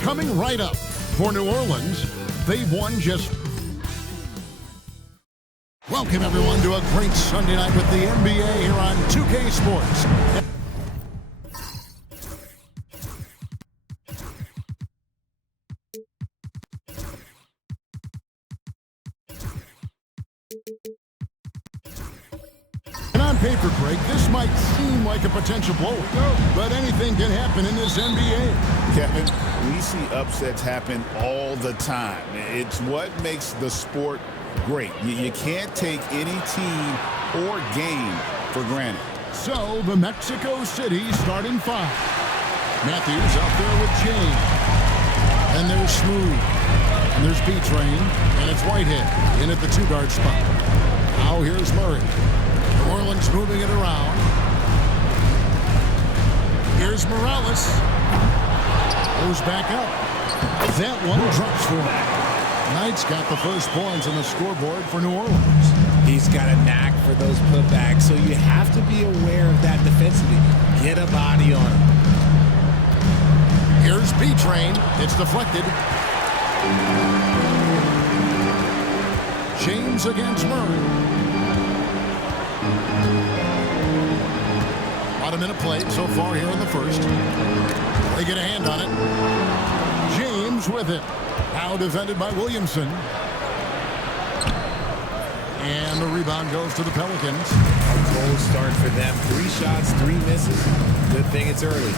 Coming right up for New Orleans, they've won just... Welcome, everyone, to a great Sunday night with the NBA here on 2K Sports. And on paper, Greg, this might seem like a potential blowout, but anything can happen in this NBA. Kevin, we see upsets happen all the time. It's what makes the sport great. You can't take any team or game for granted. So, the Mexico City starting five. Matthews out there with James. And there's Smooth. And there's B-Train. And it's Whitehead in at the two-guard spot. Now here's Murray. New Orleans moving it around. Here's Morales. Goes back up. That one drops for him. Knight's got the first points on the scoreboard for New Orleans. He's got a knack for those putbacks, so you have to be aware of that defensively. Get a body on him. Here's B-Train. It's deflected. James against Murray. About a minute played so far here in the first. They get a hand on it. James with it. Now defended by Williamson. And the rebound goes to the Pelicans. A cold start for them. 3 shots, 3 misses. Good thing it's early.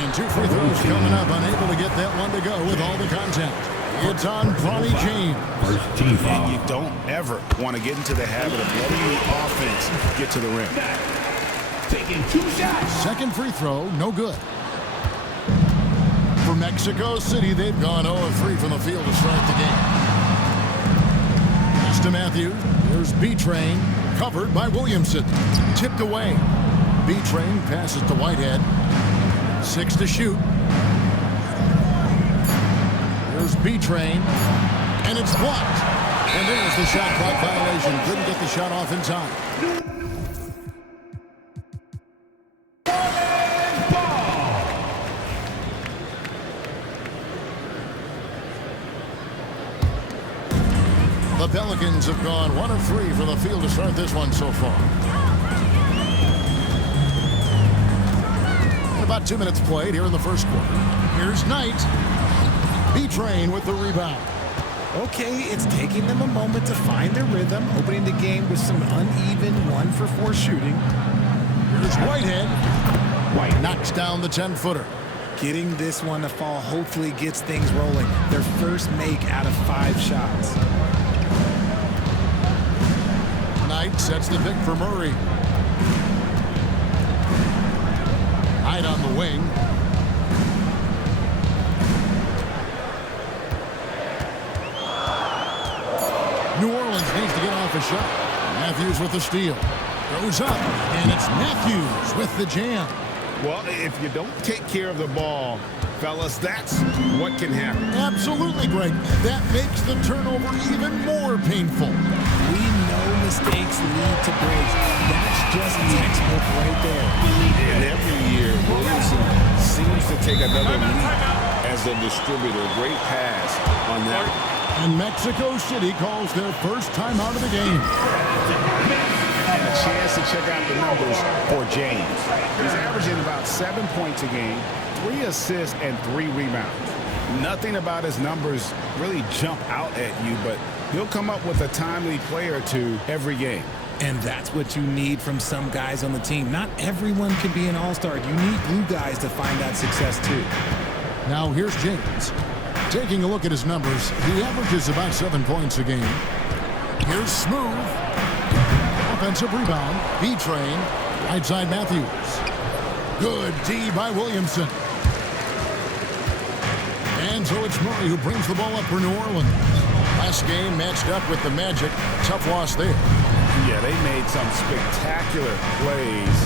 And 2 free throws coming up. Unable to get that one to go with all the contact. It's on Bronny James. And you don't ever want to get into the habit of letting the offense get to the rim. Taking 2 shots. Second free throw, no good. For Mexico City, they've gone 0-3 from the field to start the game. Pass to Matthews. Here's B-Train, covered by Williamson. Tipped away. B-Train passes to Whitehead. 6 to shoot. Here's B-Train, and it's blocked. And there's the shot clock violation. Couldn't get the shot off in time. The Pelicans have gone 1 of 3 from the field to start this one so far. And about 2 minutes played here in the first quarter. Here's Knight. B-Train with the rebound. Okay, it's taking them a moment to find their rhythm, opening the game with some uneven 1-for-4 shooting. Here's Whitehead. White knocks down the 10-footer. Getting this one to fall hopefully gets things rolling. Their first make out of 5 shots. Knight sets the pick for Murray. Knight on the wing. New Orleans needs to get off a shot. Matthews with the steal. Goes up, and it's Matthews with the jam. Well, if you don't take care of the ball, fellas, that's what can happen. Absolutely, Greg. That makes the turnover even more painful. We know mistakes lead to breaks. That's just textbook right there. And every year, Williamson seems to take another leap as a distributor. Great pass on that. And Mexico City calls their first time out of the game. And a chance to check out the numbers for James. He's averaging about 7 points a game, 3 assists, and 3 rebounds. Nothing about his numbers really jump out at you, but he'll come up with a timely play or two every game. And that's what you need from some guys on the team. Not everyone can be an all-star. You need glue guys to find that success too. Now here's James. Taking a look at his numbers, he averages about 7 points a game. Here's Smooth. Offensive rebound. B-Train. Right side Matthews. Good D by Williamson. And so it's Murray who brings the ball up for New Orleans. Last game matched up with the Magic. Tough loss there. Yeah, they made some spectacular plays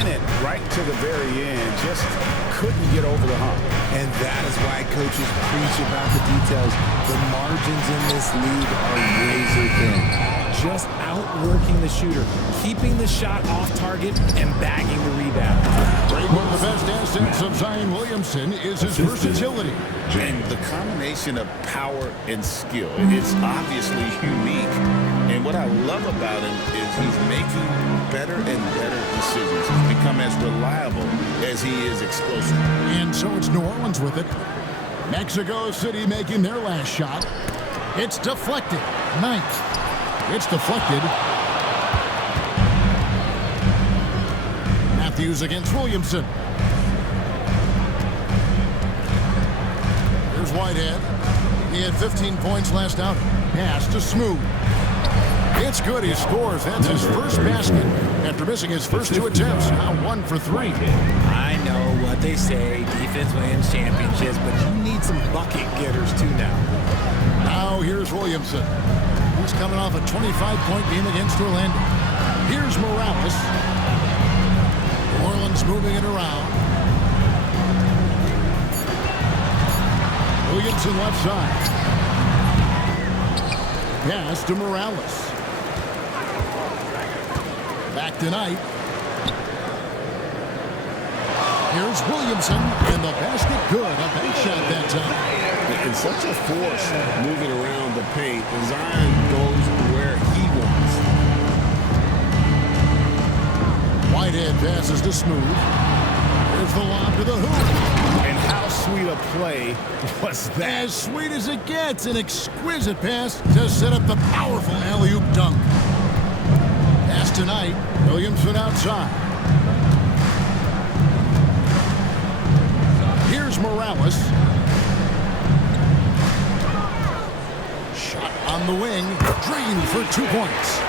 in it right to the very end. Just couldn't get over the hump. And that is why coaches preach about the details. The margins in this league are razor thin. Just outworking the shooter, keeping the shot off target, and bagging the rebound. One of the best assets of Zion Williamson is his versatility. And the combination of power and skill, it's obviously unique. And what I love about him is he's making better and better decisions. He's become as reliable as he is explosive. And so it's New Orleans with it. Mexico City making their last shot. It's deflected. Knight. It's deflected. Matthews against Williamson. Here's Whitehead. He had 15 points last outing. Pass to Smooth. It's good. He scores. That's his first basket after missing his first 2 attempts. Now 1 for 3. I know what they say, defense wins championships, but you need some bucket getters too now. Now here's Williamson. He's coming off a 25-point game against Orlando. Here's Morales. New Orleans moving it around. Williamson left side. Pass to Morales. Back to Knight. Here's Williamson, and the basket good. A bank shot that time. And such a force moving around the paint. And Zion goes where he wants. Whitehead passes to Smooth. There's the lob to the hoop. And how sweet a play was that? As sweet as it gets. An exquisite pass to set up the powerful alley-oop dunk. Pass tonight. Williamson outside. Here's Morales. Shot on the wing. Drained for 2 points.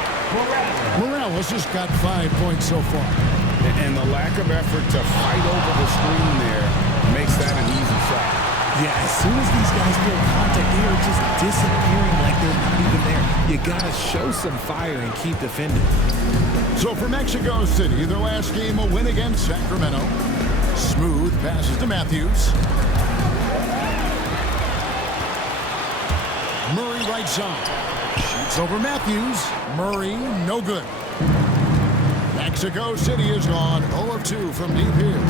Morales has got 5 points so far. And the lack of effort to fight over the screen there makes that an easy shot. Yeah, as soon as these guys feel contact, they are just disappearing like they're not even there. You gotta show some fire and keep defending. So for Mexico City, their last game a win against Sacramento. Smooth passes to Matthews. Murray right side. Shoots over Matthews. Murray, no good. Mexico City is gone 0 of 2 from deep here.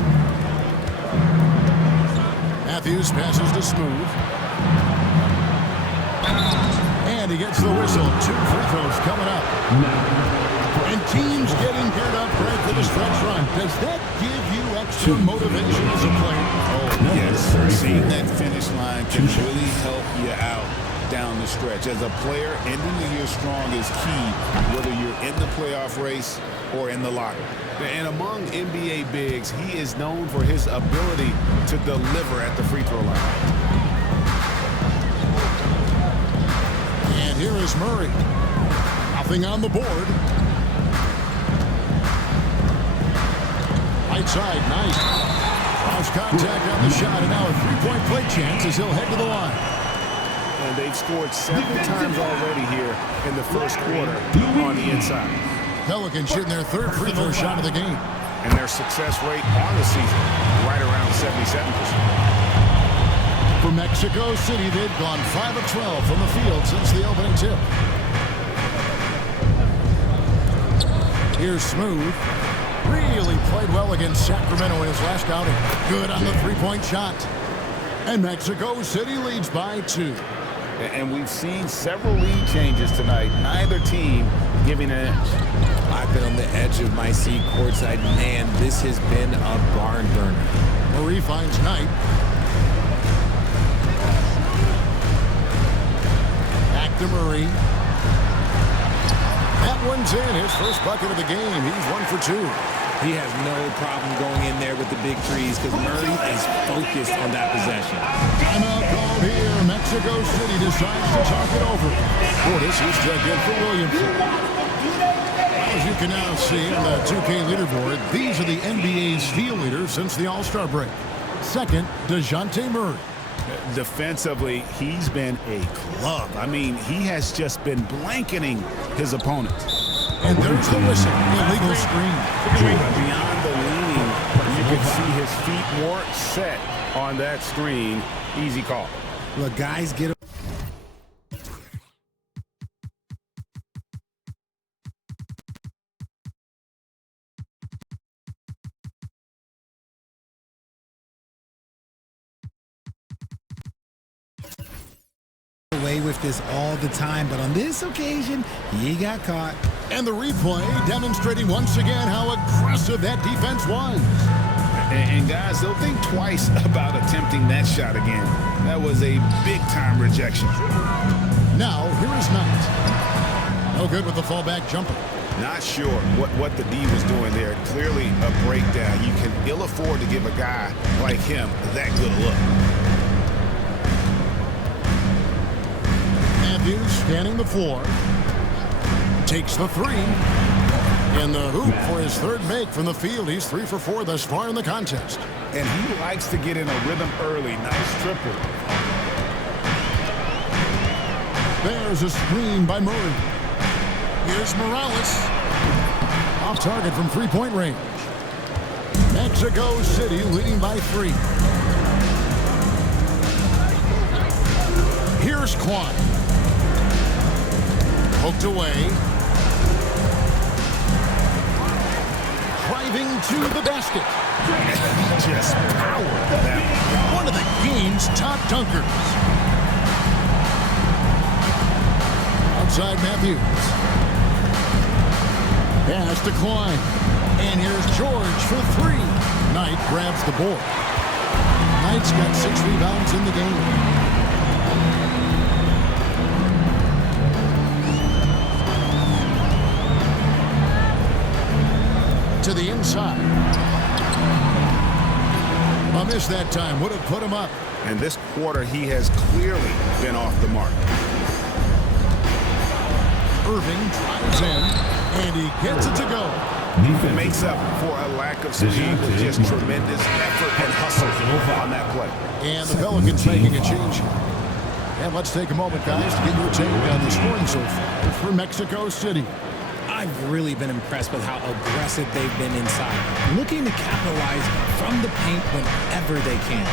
Matthews passes to Smooth. And he gets the whistle. 2 free throws coming up. And teams getting geared up right for the stretch run. Does that give you extra motivation as a player? Oh, yes. Seeing that finish line can really help you out down the stretch. As a player, ending the year strong is key, whether you're in the playoff race or in the locker. And among NBA bigs, he is known for his ability to deliver at the free throw line. And here is Murray. Nothing on the board. Right side, nice. Cross contact on the shot, and now a three-point play chance as he'll head to the line. And they've scored several times already here in the first quarter on the inside. Pelicans shooting their 3rd free throw shot of the game. And their success rate on the season, right around 77%. For Mexico City, they've gone 5 of 12 from the field since the opening tip. Here's Smooth. Really played well against Sacramento in his last outing. Good on the three-point shot. And Mexico City leads by 2. And we've seen several lead changes tonight. Neither team giving an edge. I've been on the edge of my seat courtside. Man, this has been a barn burner. Murray finds Knight. Back to Murray. That one's in. His first bucket of the game. He's 1 for 2. He has no problem going in there with the big threes because Murray is focused on that possession. Timeout called here. Mexico City decides to talk it over. Portis is checked in for Williamson. As you can now see on the 2K leaderboard, these are the NBA steal leaders since the All-Star break. Second, DeJounte Murray. Defensively, he's been a club. I mean, he has just been blanketing his opponent. And there's the whistle. Illegal screen. Beyond the leaning, you could see his feet weren't set on that screen. Easy call. Look, guys get away with this all the time, but on this occasion, he got caught. And the replay demonstrating once again how aggressive that defense was. And guys, they'll think twice about attempting that shot again. That was a big-time rejection. Now, here is Knight. No good with the fallback jumper. Not sure what the D was doing there. Clearly a breakdown. You can ill afford to give a guy like him that good a look. Matthews scanning the floor. Takes the three. In the hoop for his third make from the field. He's 3 for 4 thus far in the contest. And he likes to get in a rhythm early. Nice triple. There's a screen by Murray. Here's Morales. Off target from three-point range. Mexico City leading by 3. Here's Klein. Poked away. Driving to the basket. Just powered that. One of the game's top dunkers. Outside Matthews. Pass to Klein. And here's George for 3. Knight grabs the board. Knight's got 6 rebounds in the game. To the inside. A miss that time would have put him up. And this quarter, he has clearly been off the mark. Irving drives in, and he gets it to go. Makes up for a lack of speed with just tremendous effort and hustle on that play. And the Pelicans making a change here. And let's take a moment, guys, to get your take on the scoring so far for Mexico City. I've really been impressed with how aggressive they've been inside, looking to capitalize from the paint whenever they can.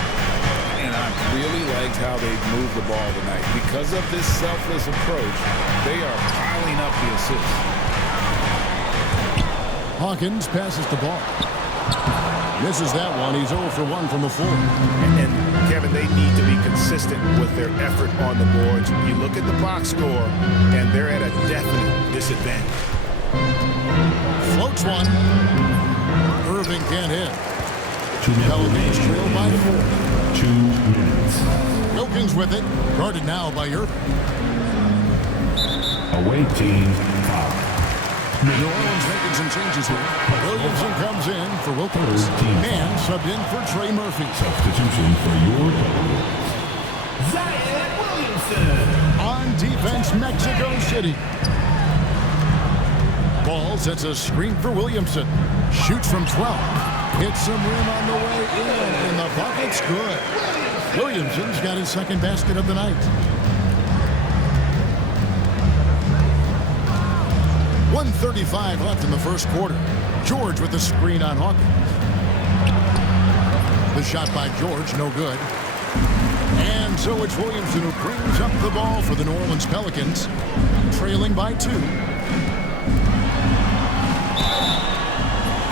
And I really liked how they've moved the ball tonight. Because of this selfless approach, they are piling up the assists. Hawkins passes the ball. Misses that one. He's 0 for 1 from the floor. And Kevin, they need to be consistent with their effort on the boards. You look at the box score, and they're at a definite disadvantage. Floats one. Irving can't hit. Pelicans trail by 4. 2 minutes. Wilkins with it. Guarded now by Irving. Away team foul. New Orleans making some changes here. Williamson comes in for Wilkins. And subbed in for Trey Murphy. Substitution for your Zion Williamson. On defense, Mexico City. Ball sets a screen for Williamson. Shoots from 12. Hits some rim on the way in, and the bucket's good. Williamson's got his second basket of the night. 1:35 left in the first quarter. George with the screen on Hawkins. The shot by George, no good. And so it's Williamson who brings up the ball for the New Orleans Pelicans, trailing by 2.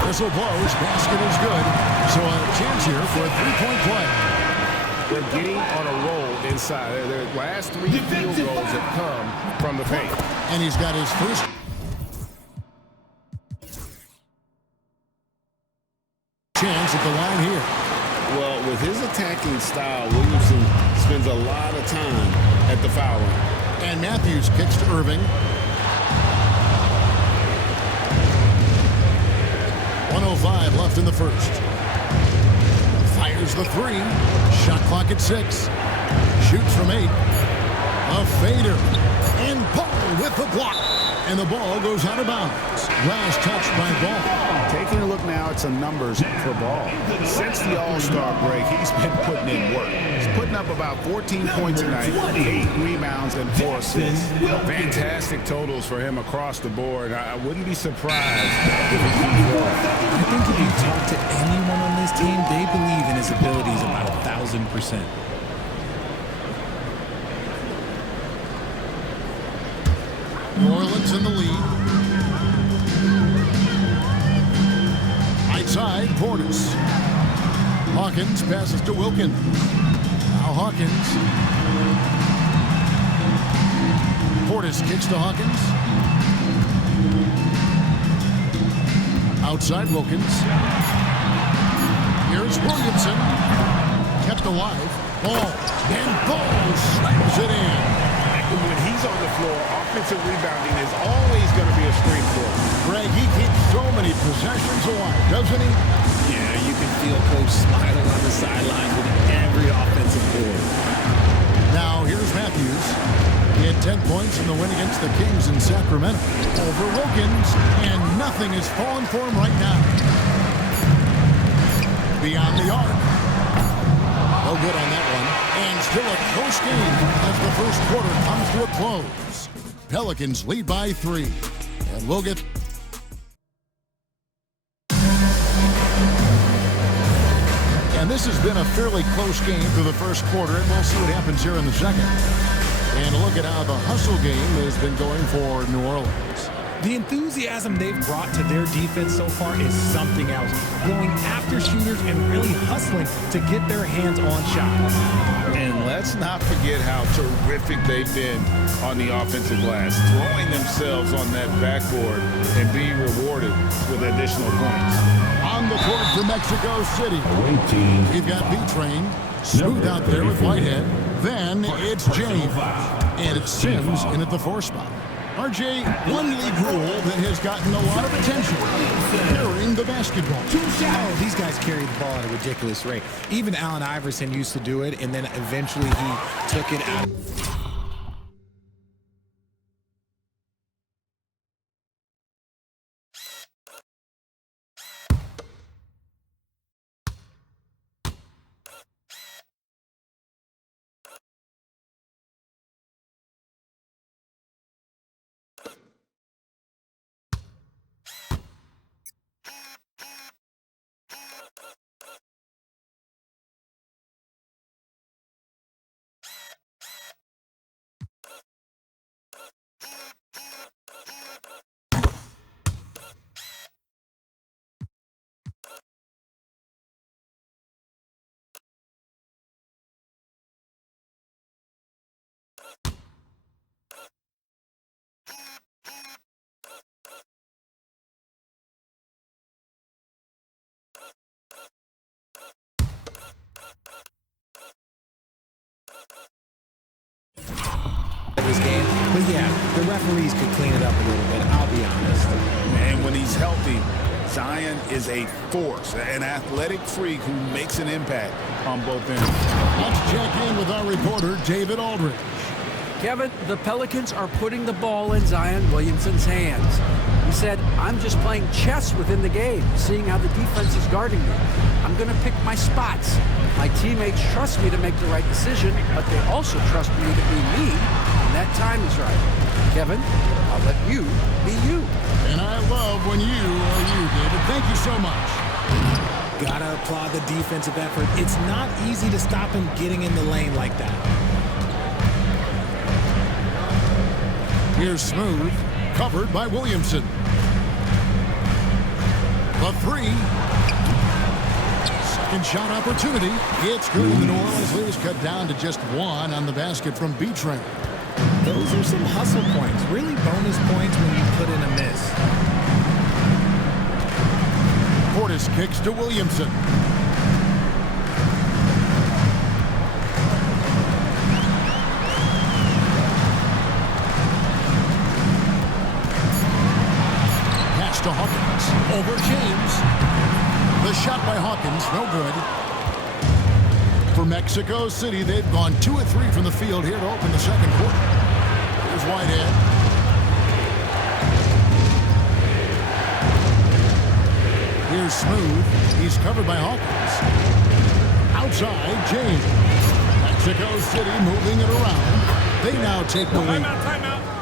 Whistle blows, basket is good. So a chance here for a 3-point play. They're getting on a roll inside. Their last 3 field goals have come from the paint. And he's got his first chance at the line here. Well, with his attacking style, Williamson spends a lot of time at the foul line. And Matthews kicks to Irving. 1:05 left in the first. Fires the 3. Shot clock at 6. Shoots from 8. A fader. And Paul with the block. And the ball goes out of bounds. Last touch by Ball. Taking a look now at some numbers for Ball. Since the All-Star break, he's been putting in work. He's putting up about 14 points a night, 8 rebounds, and 4 assists. Fantastic totals for him across the board. I wouldn't be surprised if he keeps going. I think if you talk to anyone on this team, they believe in his abilities about 1,000%. New Orleans in the lead. Right side, Portis. Hawkins passes to Wilkins. Now Hawkins. Portis kicks to Hawkins. Outside Wilkins. Here's Williamson. Kept alive. Ball. And Ball slams it in. When he's on the floor, offensive rebounding is always going to be a strength for him. Greg, he keeps so many possessions alive, doesn't he? Yeah, you can feel Coach smiling on the sidelines with every offensive board. Now, here's Matthews. He had 10 points in the win against the Kings in Sacramento. Over Wilkins, and nothing is falling for him right now. Beyond the arc. No good on that one. And still a close game as the first quarter comes to a close. Pelicans lead by 3. And we'll get... And this has been a fairly close game through the first quarter, and we'll see what happens here in the second. And look at how the hustle game has been going for New Orleans. The enthusiasm they've brought to their defense so far is something else. Going after shooters and really hustling to get their hands on shots. And let's not forget how terrific they've been on the offensive glass, throwing themselves on that backboard and being rewarded with additional points. On the court for Mexico City. Away team. We've got B-Train, smooth out there with Whitehead. Then it's James. And it's Sims in at the 4 spot. RJ, one league rule that has gotten a lot of attention, carrying the basketball. Oh, these guys carry the ball at a ridiculous rate. Even Allen Iverson used to do it, and then eventually he took it out. This game, but yeah, the referees could clean it up a little bit, I'll be honest. And when he's healthy, Zion is a force, an athletic freak who makes an impact on both ends. Let's check in with our reporter, David Aldridge. Kevin, the Pelicans are putting the ball in Zion Williamson's hands. He said, I'm just playing chess within the game, seeing how the defense is guarding me. I'm going to pick my spots. My teammates trust me to make the right decision, but they also trust me to be me when that time is right. Kevin, I'll let you be you. And I love when you are you, David. Thank you so much. Gotta applaud the defensive effort. It's not easy to stop him getting in the lane like that. Here's Smooth, covered by Williamson. The 3. Second shot opportunity. It's good. The New Orleans lead is cut down to just 1 on the basket from B-Train. Those are some hustle points, really bonus points when you put in a miss. Portis kicks to Williamson. Pass to Hawkins. Over James. The shot by Hawkins, no good. For Mexico City, they've gone 2 of 3 from the field here to open the second quarter. Here's Whitehead. Here's Smooth. He's covered by Hawkins. Outside, James. Mexico City moving it around. They now take the lead.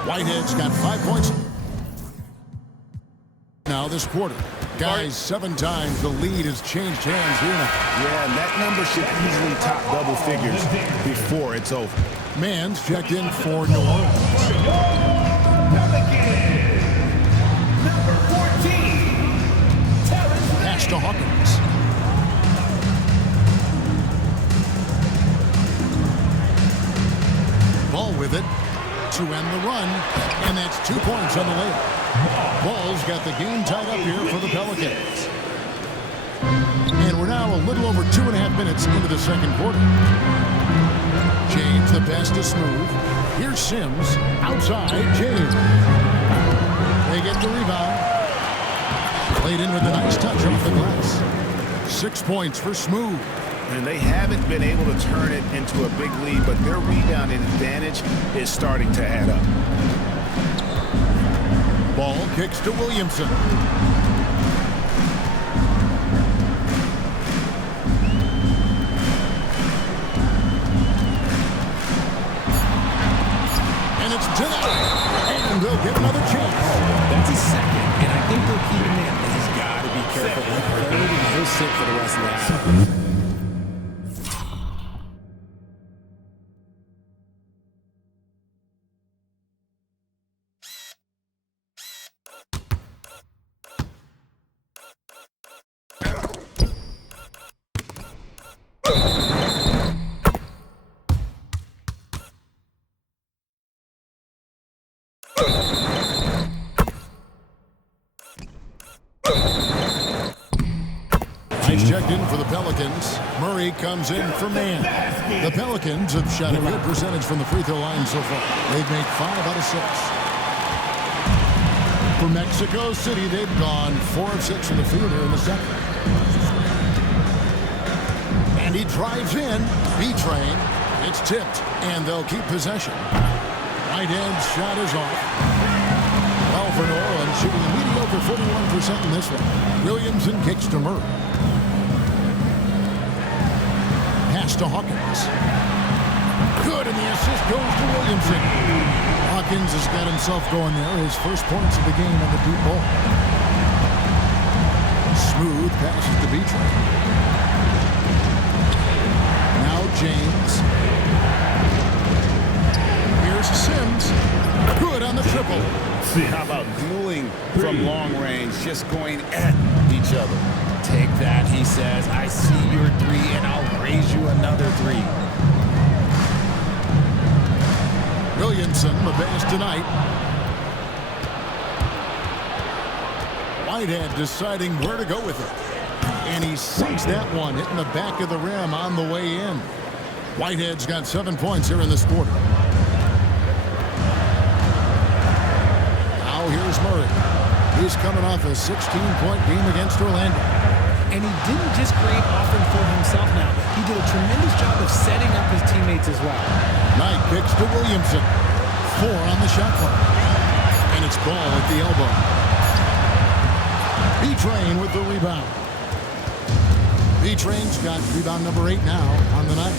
Whitehead's got 5 points now this quarter. Guys, 7 times the lead has changed hands here now. Yeah, and that number should easily top double figures before it's over. Mann's checked in for New Orleans. Number 14. Pass to Hawkins. Ball with it to end the run, and that's 2 points on the layup. Ball's got the game tied up here for the Pelicans. And we're now a little over 2.5 minutes into the second quarter. James, the pass to Smooth. Here's Sims. Outside, James. They get the rebound. Played in with a nice touch off the glass. 6 points for Smooth. And they haven't been able to turn it into a big lead, but their rebounding advantage is starting to add up. Ball kicks to Williamson. And it's denied. And they'll get another chance. That's his second, and I think they'll keep him in. He's got to be careful. Third, and he'll sit for the rest of the half. He's checked in for the Pelicans. Murray comes in for Mann. The Pelicans have shot a good percentage from the free throw line so far. They've made 5 out of 6. For Mexico City, they've gone 4 of 6 from the field here in the second. And he drives in. B-Train. It's tipped, and they'll keep possession. Whitehead's shot is off. Well, for New Orleans, shooting a mediocre 41% in this one. Williamson kicks to Murray. Pass to Hawkins. Good, and the assist goes to Williamson. Hawkins has got himself going there. His first points of the game on the deep ball. Smooth passes to B-Train. Now James. Here's Sims. Good on the triple. How about dueling from long range, just going at each other? Take that, he says. I see your 3, and I'll raise you another 3. Williamson, the best tonight. Whitehead deciding where to go with it. And he sinks that one, hitting the back of the rim on the way in. Whitehead's got 7 points here in this quarter. Now here's Murray. He's coming off a 16-point game against Orlando. And he didn't just create offense for himself now. He did a tremendous job of setting up his teammates as well. Knight kicks to Williamson. 4 on the shot clock. And it's ball at the elbow. B-Train with the rebound. B-Train's got rebound number 8 now on the night.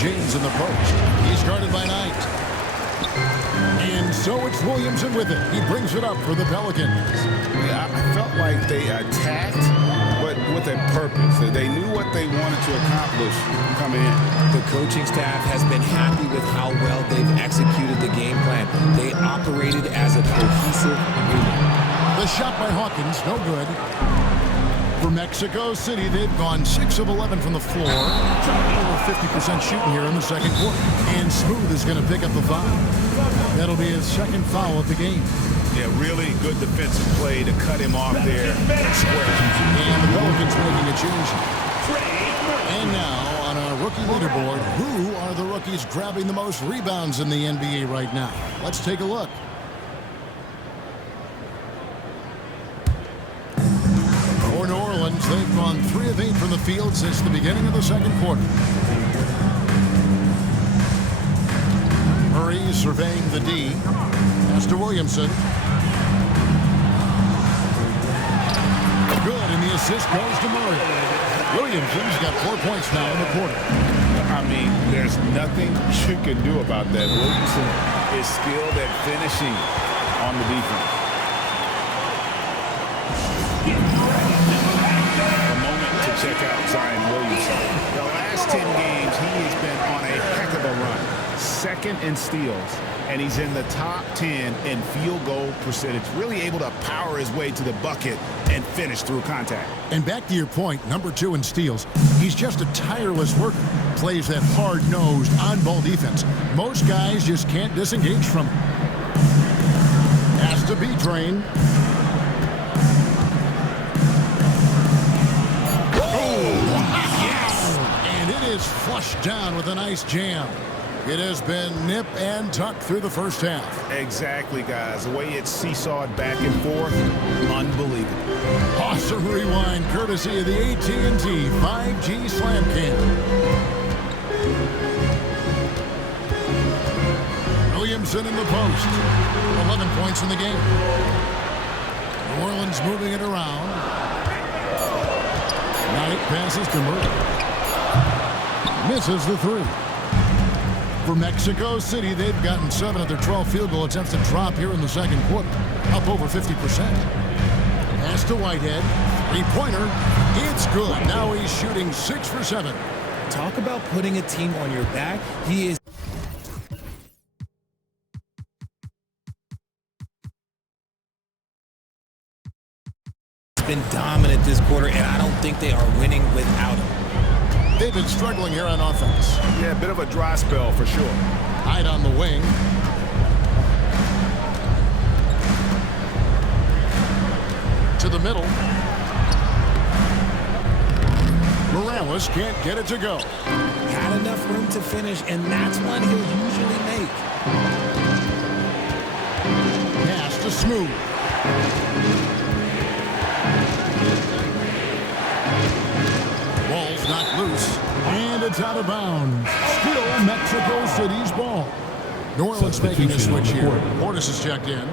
James in the post. He's guarded by Knight. And so it's Williamson with it. He brings it up for the Pelicans. Yeah, I felt like they attacked, but with a purpose. They knew what they wanted to accomplish coming in. The coaching staff has been happy with how well they've executed the game plan. They operated as a cohesive unit. The shot by Hawkins, no good. For Mexico City, they've gone 6 of 11 from the floor. Over 50% shooting here in the second quarter. And Smooth is going to pick up the foul. That'll be his second foul of the game. Yeah, really good defensive play to cut him off there. And the Pelicans making a change. And now on our rookie leaderboard, who are the rookies grabbing the most rebounds in the NBA right now? Let's take a look. For New Orleans, they've gone 3 of 8 from the field since the beginning of the second quarter. Murray surveying the D. Pass to Williamson. good, and the assist goes to Murray. Williamson's got 4 points now in the quarter. I mean, there's nothing you can do about that. Williamson is skilled at finishing on the defense. A moment to check out Zion Williamson. The last 10 games, he has been on a heck of a run. Second in steals, and he's in the top 10 in field goal percentage. Really able to power his way to the bucket and finish through contact. And back to your point, number 2 in steals. He's just a tireless worker. Plays that hard-nosed, on-ball defense. Most guys just can't disengage from him. Has to be trained. And it is flushed down with a nice jam. It has been nip and tuck through the first half. Exactly, guys. The way it's seesawed back and forth, unbelievable. Awesome rewind, courtesy of the AT&T 5G Slam Cam. Williamson in the post. 11 points in the game. New Orleans moving it around. Knight passes to Murray. Misses the 3. For Mexico City, they've gotten 7 of their 12 field goal attempts to drop here in the second quarter, up over 50%. Pass to Whitehead, 3-pointer, it's good. Now he's shooting 6 for 7. Talk about putting a team on your back. He is been dominant this quarter, and I don't think they are winning without him. They've been struggling here on offense. Yeah, a bit of a dry spell for sure. Hyde on the wing. To the middle. Morales can't get it to go. Had enough room to finish, and that's one he'll usually make. Pass to Smooth. Ball's knocked loose, and it's out of bounds. Still Mexico City's ball. New Orleans making a switch here. Portis is checked in.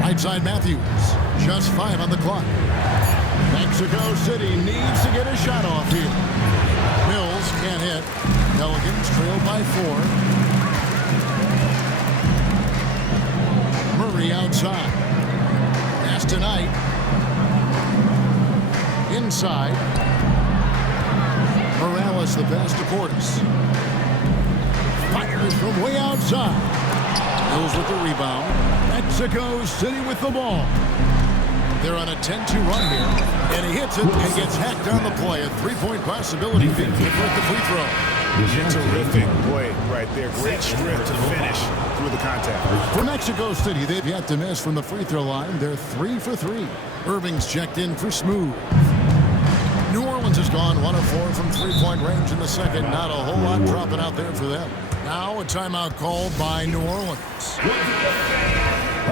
Right side Matthews. Just 5 on the clock. Mexico City needs to get a shot off here. Mills can't hit. Pelicans trail by 4. Murray outside. Pass tonight. Inside. Morales the pass to Portis. Fires from way outside. Mills with the rebound. Mexico City with the ball. They're on a 10-2 run here. And he hits it and gets hacked on the play. A 3-point possibility to convert the free throw. Terrific play right there. Great strip to finish through the contact. For Mexico City, they've yet to miss from the free throw line. They're 3 for 3. Irving's checked in for Smooth. New Orleans has gone 1 of 4 from 3-point range in the second. Not a whole lot dropping out there for them. Now a timeout called by New Orleans.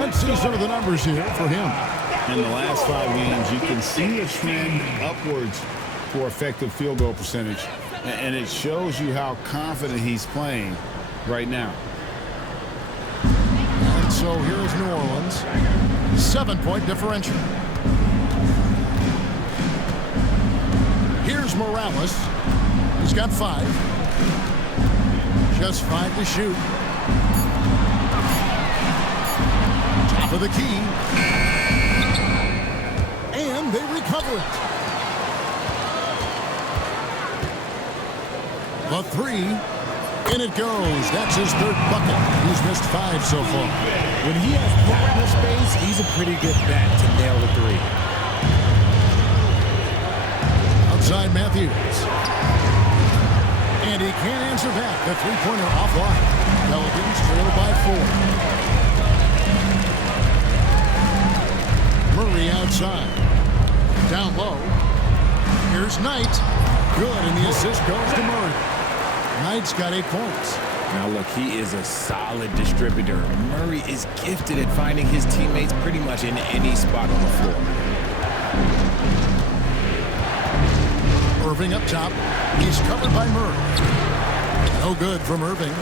Let's see some of the numbers here for him. In the last 5 games, you can see a trend upwards for effective field goal percentage. And it shows you how confident he's playing right now. And so here's New Orleans. 7-point differential. Here's Morales. He's got 5. Just 5 to shoot. Top of the key. And they recover it. The 3. In it goes. That's his 3rd bucket. He's missed 5 so far. When he has that much space, he's a pretty good bet to nail the 3. Outside Matthews. And he can't answer back. The 3-pointer offline. Pelicans trail by 4. Murray outside. Down low. Here's Knight. Good, and the assist goes to Murray. Knight's got 8 points. Now look, he is a solid distributor. Murray is gifted at finding his teammates pretty much in any spot on the floor. Irving up top. He's covered by Murray. No good from Irving.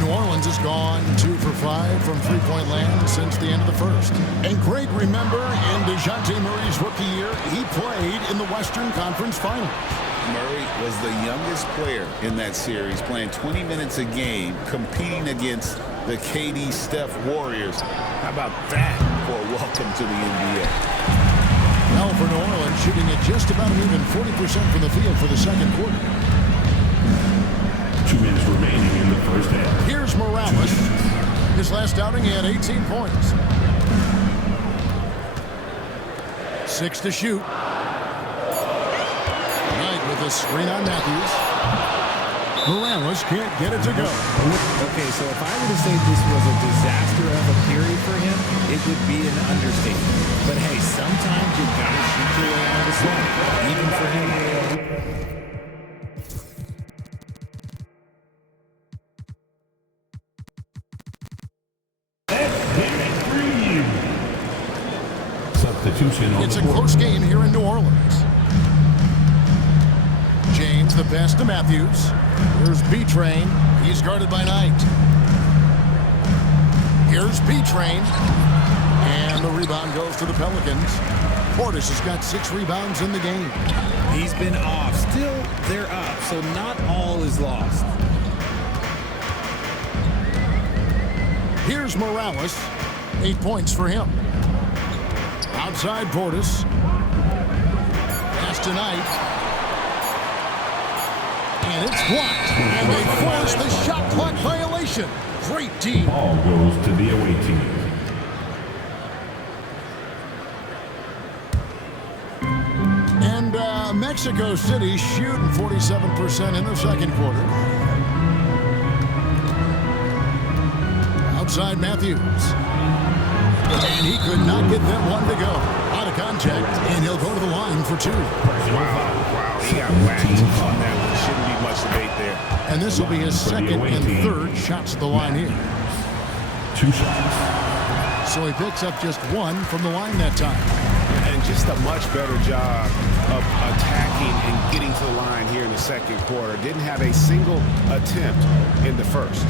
New Orleans has gone 2 for 5 from three-point land since the end of the first. And Greg, remember, in DeJounte Murray's rookie year, he played in the Western Conference Finals. Murray was the youngest player in that series, playing 20 minutes a game, competing against the KD Steph Warriors. How about that for a welcome to the NBA? Now for New Orleans, shooting at just about an even 40% from the field for the second quarter. 2 minutes remaining in the first half. Here's Morales. His last outing, he had 18 points. 6 to shoot. Knight with a screen on Matthews. Morales can't get it to go. Okay, so if I were to say this was a disaster of a period for him, it would be an understatement. But hey, sometimes you gotta shoot your way out of the slump, even for him. Substitution on It's the a board. close game here in New Orleans. James, the pass to Matthews. Here's B-Train. He's guarded by Knight. Here's B-Train. And the rebound goes to the Pelicans. Portis has got 6 rebounds in the game. He's been off. Still, they're up, so not all is lost. Here's Morales. 8 points for him. Outside Portis. Pass to Knight. And it's blocked. And they force the shot clock violation. Great team. Ball goes to the away team. And Mexico City shooting 47% in the second quarter. Outside Matthews. And he could not get that one to go. Out of contact, and he'll go to the line for 2. Wow. He got whacked on that one. Shouldn't be much debate there. And this will be his second and third shots at the line here. 2 shots. So he picks up just 1 from the line that time. And just a much better job of attacking and getting to the line here in the second quarter. Didn't have a single attempt in the first.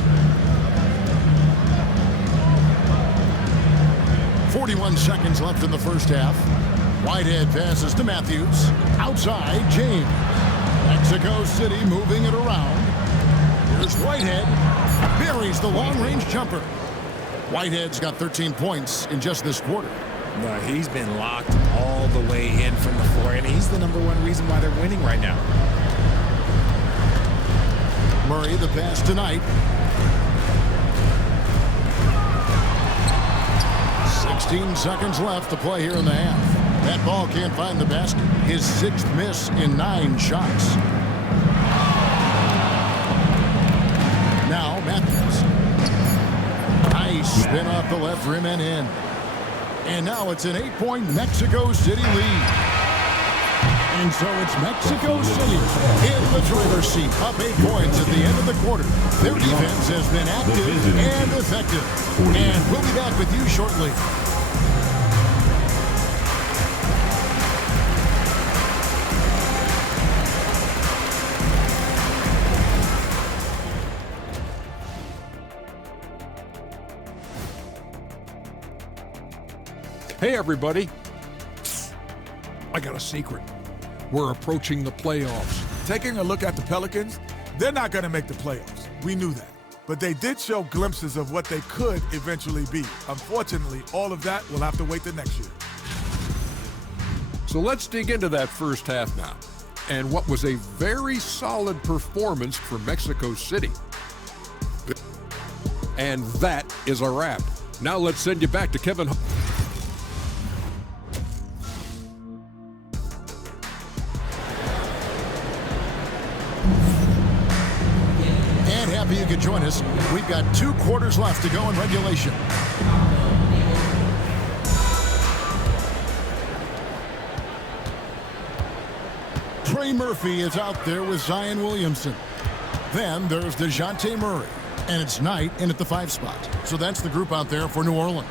41 seconds left in the first half. Whitehead passes to Matthews. Outside, James. Mexico City moving it around. Here's Whitehead. Buries the long-range jumper. Whitehead's got 13 points in just this quarter. No, he's been locked all the way in from the floor, and he's the #1 reason why they're winning right now. Murray, the pass to Knight. 16 seconds left to play here in the half. That ball can't find the basket. His 6th miss in 9 shots. Now Matthews. Nice spin off the left rim and in. And now it's an 8-point Mexico City lead. And so it's Mexico City in the driver's seat, up 8 points at the end of the quarter. Their defense has been active and effective. And we'll be back with you shortly. Hey, everybody. I got a secret. We're approaching the playoffs. Taking a look at the Pelicans, they're not going to make the playoffs. We knew that. But they did show glimpses of what they could eventually be. Unfortunately, all of that will have to wait till next year. So let's dig into that first half now, and what was a very solid performance for Mexico City. And that is a wrap. Now let's send you back to Kevin. And happy you could join us. We've got 2 quarters left to go in regulation. Trey Murphy is out there with Zion Williamson. Then there's DeJounte Murray. And it's Knight in at the 5 spot. So that's the group out there for New Orleans.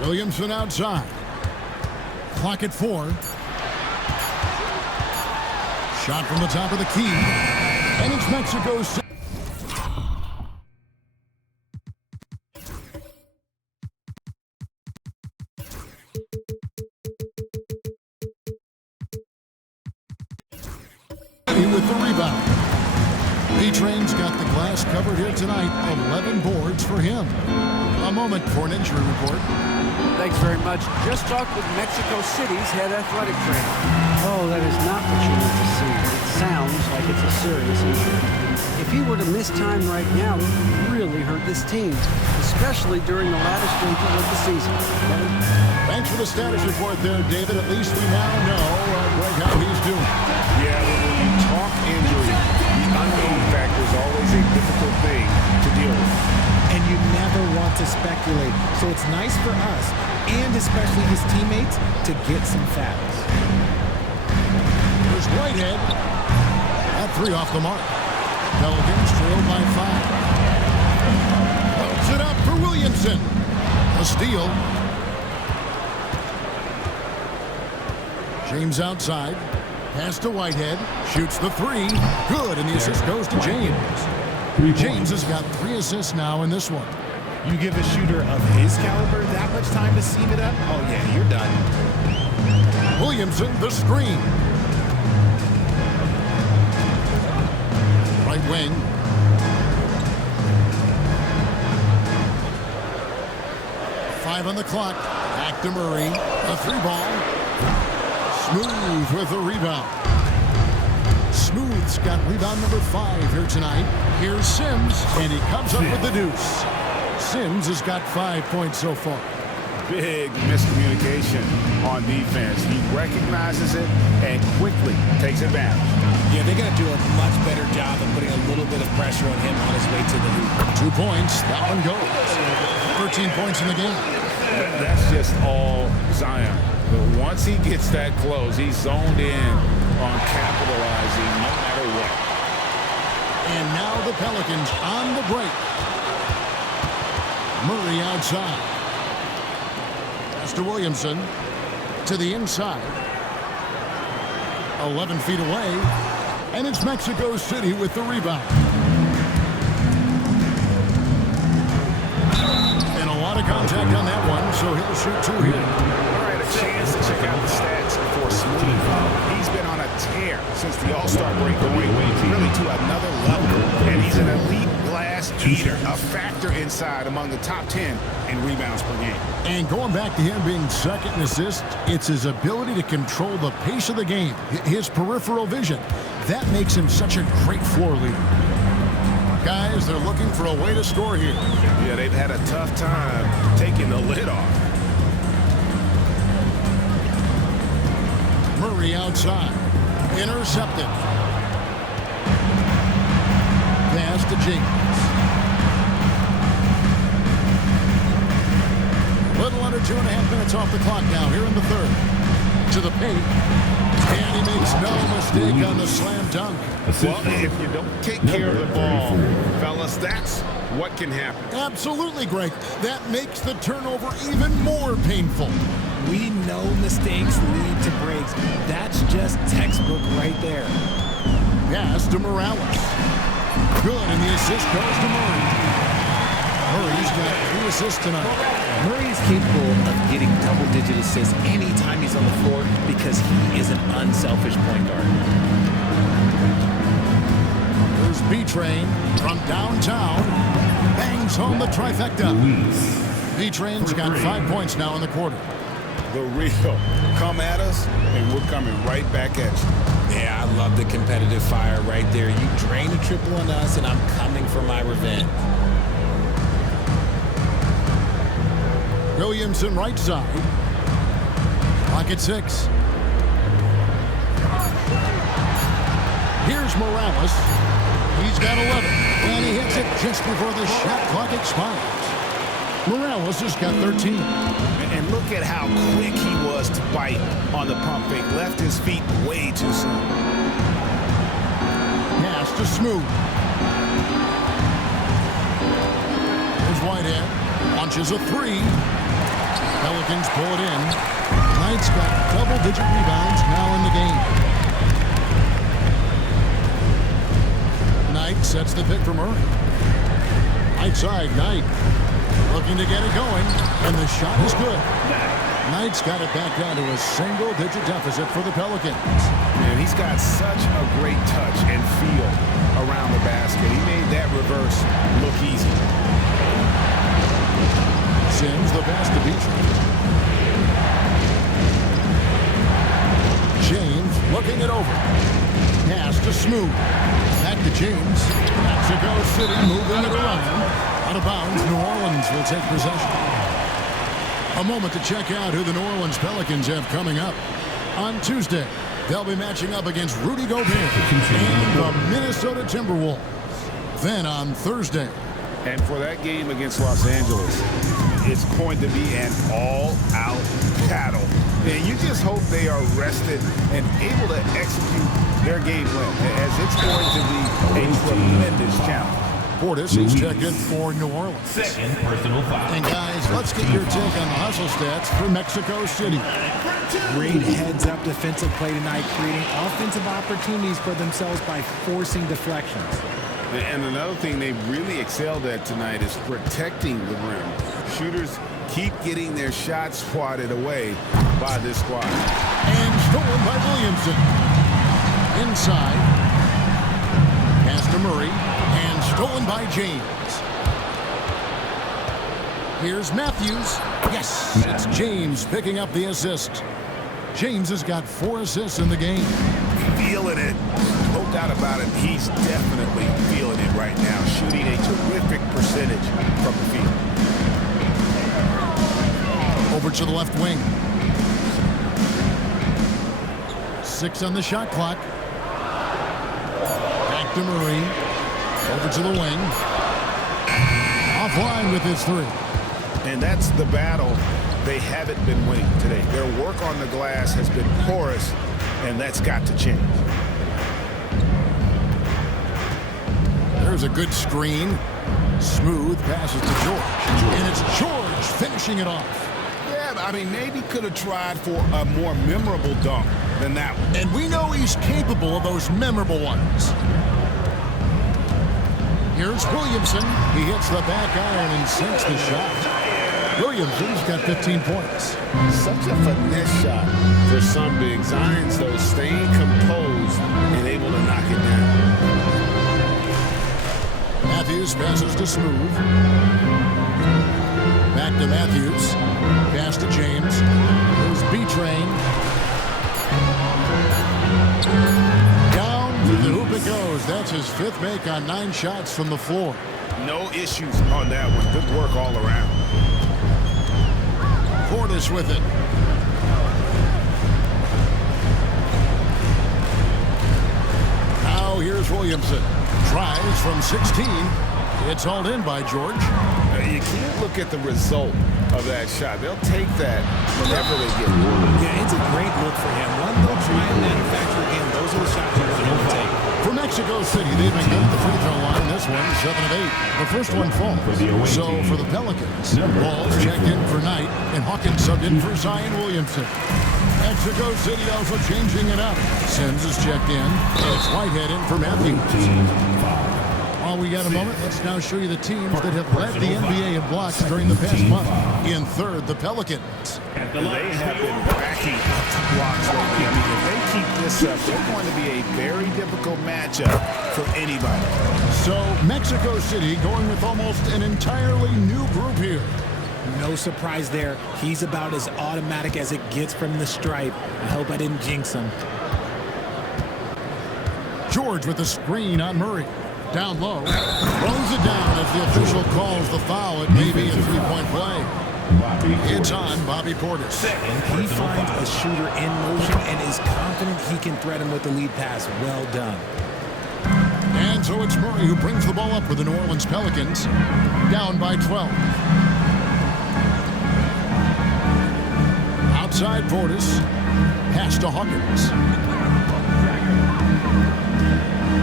Williamson outside. Clock at 4. Shot from the top of the key. And it's Mexico City. With the rebound. B-Train's got the glass covered here tonight. 11 boards for him. A moment for an injury report. Thanks very much. Just talked with Mexico City's head athletic trainer. Oh, that is not what you want to see. It sounds like it's a serious injury. If he were to miss time right now, it would really hurt this team, especially during the latter stages of the season. Kevin? Thanks for the status report there, David. At least we now know Greg, how he's doing. Yeah, when you talk injury, the unknown factor is always a difficult thing to deal with. And you never want to speculate. So it's nice for us, and especially his teammates, to get some facts. There's Whitehead. That three off the mark. Pelicans trailed by 5. Puts it up for Williamson. A steal. James outside. Pass to Whitehead. Shoots the three. Good, and the assist goes to James. James has got 3 assists now in this one. You give a shooter of his caliber that much time to seam it up? Oh, yeah, you're done. Williamson, the screen. Right wing. Five on the clock. Back to Murray. A 3-ball. Smooth with a rebound. Smooth's got rebound number 5 here tonight. Here's Sims, and he comes up with the deuce. Sims has got 5 points so far. Big miscommunication on defense. He recognizes it and quickly takes advantage. Yeah, they got to do a much better job of putting a little bit of pressure on him on his way to the hoop. 2 points. That one goes. 13 points in the game. That's just all Zion. But once he gets that close, he's zoned in on capitalizing no matter what. And now the Pelicans on the break. Murray outside. Pass to Williamson. To the inside. 11 feet away. And it's Mexico City with the rebound. And a lot of contact on that one, so he'll shoot 2 here. Chance to check out the stats for Smooth. He's been on a tear since the All-Star break, going really to another level. And he's an elite glass eater, a factor inside among the top 10 in rebounds per game. And going back to him being second in assists, it's his ability to control the pace of the game, his peripheral vision. That makes him such a great floor leader. Guys, they're looking for a way to score here. Yeah, they've had a tough time taking the lid off. Murray outside. Intercepted. Pass to James. Little under 2.5 minutes off the clock now here in the third. To the paint. And he makes no mistake on the slam dunk. Well, if you don't take care of the ball, fellas, that's what can happen. Absolutely, Greg. That makes the turnover even more painful. We know mistakes lead to breaks. That's just textbook right there. Pass to Morales. Good, and the assist goes to Murray. Murray's got 3 assists tonight. Murray is capable of getting double-digit assists anytime he's on the floor because he is an unselfish point guard. There's B-Train from downtown. Bangs home the trifecta. B-Train's got 5 points now in the quarter. The real. Come at us, and we're coming right back at you. Yeah, I love the competitive fire right there. You drain a triple on us, and I'm coming for my revenge. Williamson right side. Clock at 6. Here's Morales. He's got 11. And he hits it just before the shot clock expires. Morales has got 13. And look at how quick he was to bite on the pump fake. Left his feet way too soon. Pass to Smooth. Here's Whitehead. Launches a 3. Pelicans pull it in. Knight's got double-digit rebounds now in the game. Knight sets the pick for Murray. Right side, Knight looking to get it going, and the shot is good. Knight's got it back down to a single-digit deficit for the Pelicans. And he's got such a great touch and feel around the basket. He made that reverse look easy. Sims the pass to Beatrice. James looking it over. Pass to Smooth. Back to James. Mexico City moving it around. Out of bounds, New Orleans will take possession. A moment to check out who the New Orleans Pelicans have coming up. On Tuesday, they'll be matching up against Rudy Gobert and the Minnesota Timberwolves. Then on Thursday. And for that game against Los Angeles, it's going to be an all-out battle. And you just hope they are rested and able to execute their game plan, as it's going to be a tremendous challenge. Portis is checked in for New Orleans. Second personal foul. And guys, let's get your take on the hustle stats for Mexico City. Great heads-up defensive play tonight, creating offensive opportunities for themselves by forcing deflections. And another thing they really excelled at tonight is protecting the rim. Shooters keep getting their shots swatted away by this squad. And stolen by Williamson. Inside. Pass to Murray. And stolen by James. Here's Matthews. Yes, it's James picking up the assist. James has got 4 assists in the game. Feeling it. No doubt about it. He's definitely feeling it right now. Shooting a terrific percentage from the field. Over to the left wing. 6 on the shot clock. Back to Murray. Over to the wing. Offline with his 3. And that's the battle they haven't been winning today. Their work on the glass has been porous, and that's got to change. There's a good screen. Smooth passes to George. And it's George finishing it off. Yeah, I mean, maybe could have tried for a more memorable dunk than that one. And we know he's capable of those memorable ones. Here's Williamson. He hits the back iron and sinks the shot. Williamson's got 15 points. Such a finesse shot for some big. Zion's, though, staying composed and able to knock it down. Matthews passes to Smooth. Back to Matthews. Pass to James. There's B-Train. Down to the hoop it goes. That's his 5th make on 9 shots from the floor. No issues on that one. Good work all around. Portis with it. Now here's Williamson. Tries from 16. It's hauled in by George. You can't look at the result of that shot. They'll take that whenever they get it. Yeah, it's a great look for him. One they'll try and manufacture again. Those are the shots you're going to take. For Mexico City, they've been good at the free throw line. This one, 7 of 8. The first one falls. So for the Pelicans, Ball's checked in for Knight, and Hawkins subbed in for Zion Williamson. Mexico City also changing it up. Sims is checked in, and it's Whitehead in for Matthews. While we got a moment, let's now show you the teams that have led the NBA in blocks during the past month. In third, the Pelicans. They have been racking blocks lately. I mean, if they keep this up, they're going to be a very difficult matchup for anybody. So Mexico City going with almost an entirely new group here. No surprise there. He's about as automatic as it gets from the stripe. I hope I didn't jinx him. George with the screen on Murray. Down low. Throws it down as the official calls the foul. It may be a 3-point play. It's on Bobby Portis. He finds a shooter in motion and is confident he can threat him with the lead pass. Well done. And so it's Murray who brings the ball up for the New Orleans Pelicans. Down by 12. Outside Portis. Pass to Hawkins.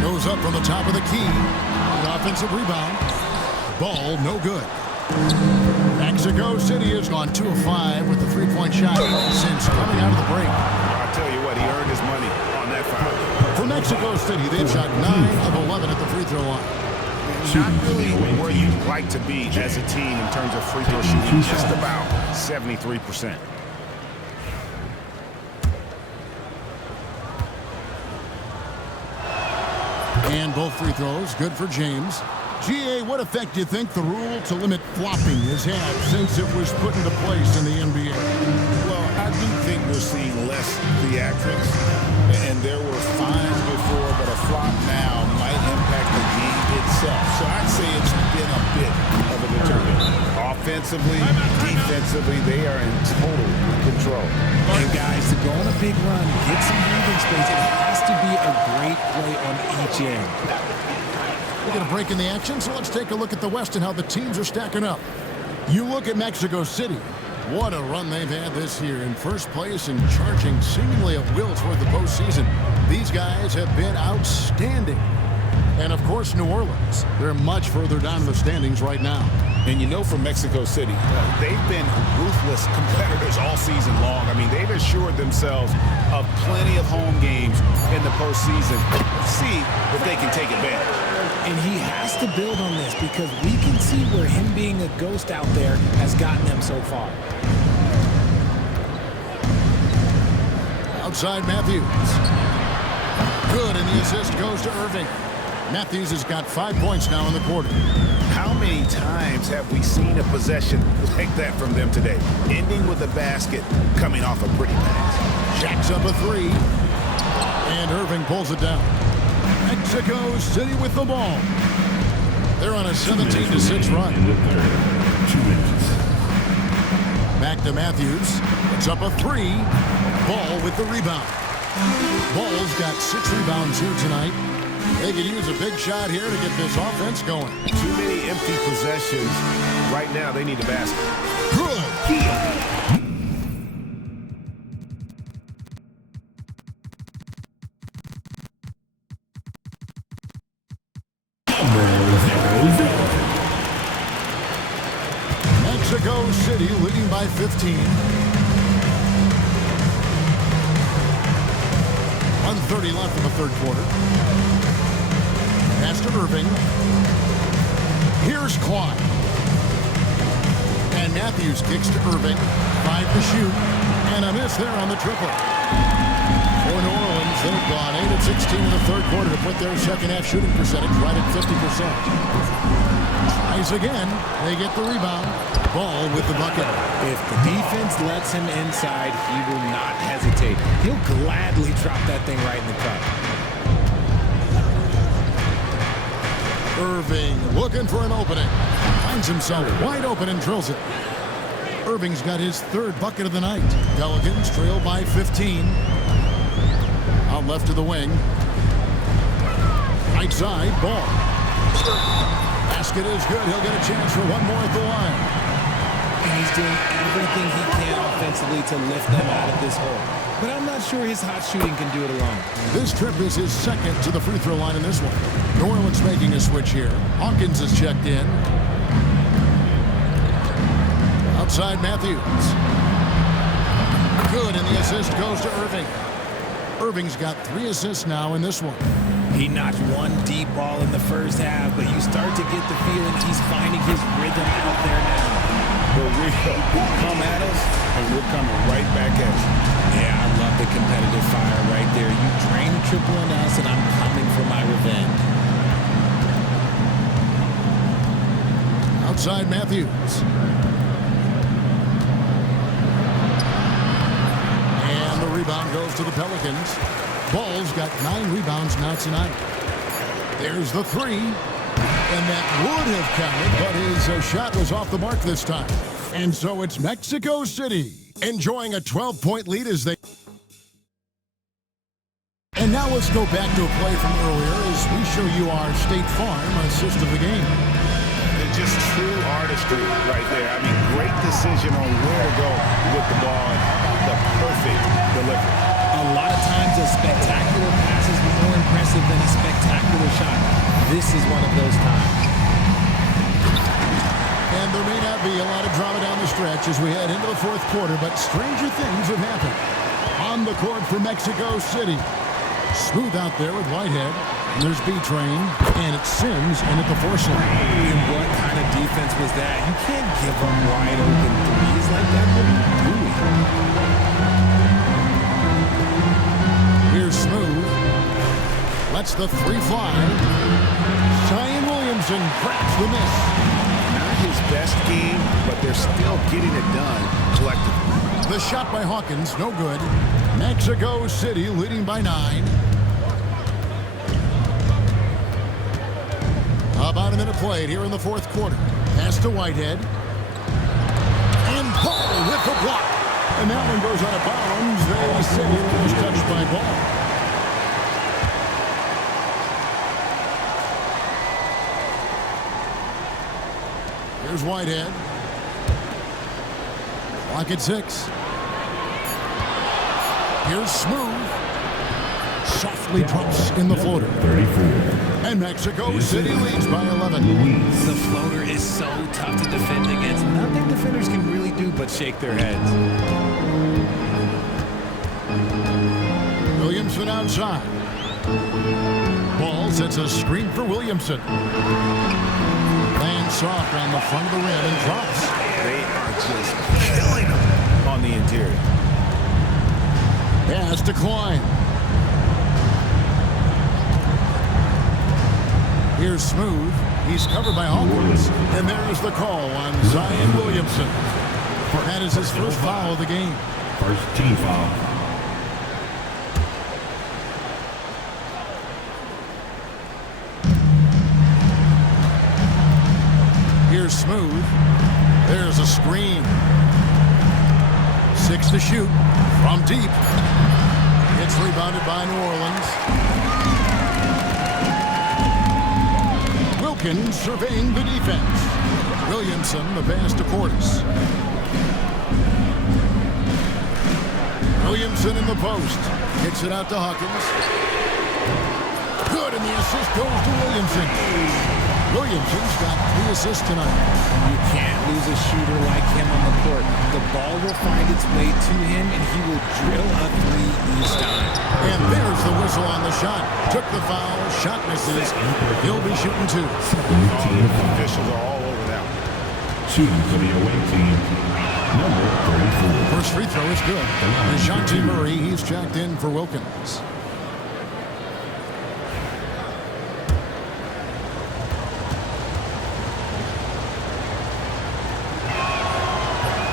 Goes up from the top of the key. The offensive rebound. Ball no good. Mexico City has gone 2 of 5 with the 3-point shot since coming out of the break. I'll tell you what, he earned his money on that foul. For For Mexico City, they've shot 9 of 11 at the free throw line. Not really where you'd like to be as a team in terms of free throw shooting, just about 73%. And both free throws, good for James. GA, what effect do you think the rule to limit flopping has had since it was put into place in the NBA? Well, I do think we're seeing less theatrics, and there were fines before, but a flop now might impact the game itself. So I'd say it's been a bit of a deterrent. Offensively, defensively, they are in total control. And guys, to go on a big run, get some breathing space, it has to be a great play on each end. We're going to break in the action, so let's take a look at the West and how the teams are stacking up. You look at Mexico City. What a run they've had this year, in first place and charging seemingly at will toward the postseason. These guys have been outstanding. And, of course, New Orleans. They're much further down in the standings right now. And you know, for Mexico City, they've been ruthless competitors all season long. I mean, they've assured themselves of plenty of home games in the postseason. Let's see if they can take advantage. And he has to build on this because we can see where him being a ghost out there has gotten them so far. Outside Matthews. Good, and the assist goes to Irving. Matthews has got 5 points now in the quarter. How many times have we seen a possession like that from them today? Ending with a basket, coming off a pretty pass. Jacks up a three. And Irving pulls it down. Mexico City with the ball. They're on a 17-6 run. In the third. 2 minutes. Back to Matthews. It's up a three. Ball with the rebound. Ball's got 6 rebounds here tonight. They could use a big shot here to get this offense going. Too many empty possessions. Right now, they need a basket. Good. Mexico City leading by 15. 1:30 left in the third quarter. Pass to Irving. Here's Clyde. And Matthews kicks to Irving. 5 to shoot. And a miss there on the triple. For New Orleans, they've gone 8 of 16 in the third quarter to put their second half shooting percentage right at 50%. Tries again. They get the rebound. Ball with the bucket. If the defense lets him inside, he will not hesitate. He'll gladly drop that thing right in the cup. Irving looking for an opening. Finds himself wide open and drills it. Irving's got his third bucket of the night. Pelicans trail by 15. Out left to the wing. Right side, Ball. Basket is good. He'll get a chance for one more at the line. And he's doing everything he can offensively to lift them out of this hole. But I'm not sure his hot shooting can do it alone. This trip is his second to the free throw line in this one. New Orleans making a switch here. Hawkins is checked in. Outside Matthews. Good, and the assist goes to Irving. Irving's got 3 assists now in this one. He notched one deep ball in the first half, but you start to get the feeling he's finding his rhythm out there now. But we come at us, and we're coming right back at you. Yeah, I love the competitive fire right there. You drain a triple on us, and I'm coming for my revenge. Outside Matthews. And the rebound goes to the Pelicans. Ball's got 9 rebounds now tonight. There's the three. And that would have counted, but his shot was off the mark this time. And so it's Mexico City enjoying a 12-point lead as they... And now let's go back to a play from earlier as we show you our State Farm assist of the game. It's just true artistry right there. I mean, great decision on where to go with the ball. The perfect delivery. A lot of times a spectacular pass is more impressive than a spectacular shot. This is one of those times. And there may not be a lot of drama down the stretch as we head into the fourth quarter, but stranger things have happened. On the court for Mexico City, Smooth out there with Whitehead. And there's B-Train, and it's Sims in at the force line. And what kind of defense was that? You can't give them wide open threes like that. What are you doing? Here's Smooth. Lets the three fly. Zion Williamson cracks the miss. Not his best game, but they're still getting it done collectively. The shot by Hawkins, no good. Mexico City leading by 9. About a minute played here in the fourth quarter. Pass to Whitehead. And Ball with the block. And that one goes out of bounds. They say it was touched by Ball. Here's Whitehead. Clock at 6. Here's Smooth. Softly drops in the floater. 34. And Mexico City leads by 11. The floater is so tough to defend against. Nothing defenders can really do but shake their heads. Williamson outside. Ball sets a screen for Williamson. Lands soft on the front of the rim and drops. They are just killing him on the interior. Pass to Klein. Here's Smooth. He's covered by Hawkins. And there's the call on Zion Williamson. That is his first foul of the game. First team foul. Here's Smooth. There's a screen. 6 to shoot from deep. It's rebounded by New Orleans. Wilkins surveying the defense. Williamson, the pass to Portis. Williamson in the post. Kicks it out to Hawkins. Good, and the assist goes to Williamson. Williamson's got 3 assists tonight. You can't lose a shooter like him on the court. The ball will find its way to him, and he will drill a 3 each time. And there's the whistle on the shot. Took the foul. Shot misses. He'll be shooting 2. Officials are all over that one. Shooting for the away team, number 34. First free throw is good. DeJounte Murray, he's checked in for Wilkins.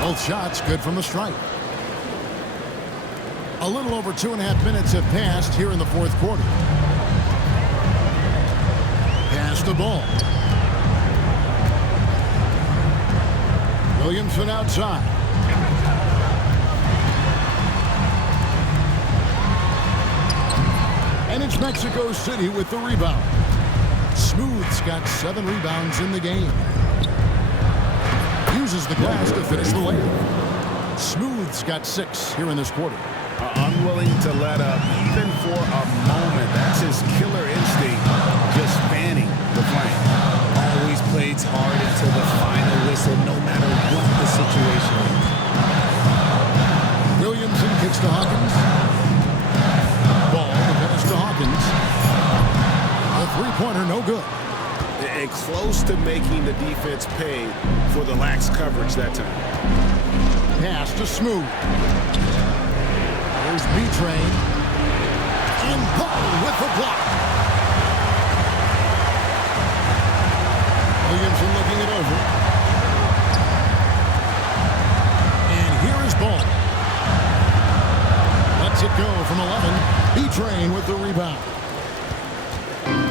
Both shots good from the stripe. A little over 2.5 minutes have passed here in the fourth quarter. Pass the ball. Williamson outside. And it's Mexico City with the rebound. Smooth's got 7 rebounds in the game. Uses the glass to finish the layup. Smooth's got 6 here in this quarter. Unwilling to let up even for a moment. That's his killer instinct, just spanning the flank. Always plays hard until the final whistle, no matter what the situation is. Williamson kicks to Hawkins. Ball, the pass to Hawkins. A three-pointer, no good. And close to making the defense pay for the lax coverage that time. Pass to Smooth. There's B-Train. And Ball with the block. Williamson looking it over. And here is Ball. Lets it go from 11. B-Train with the rebound.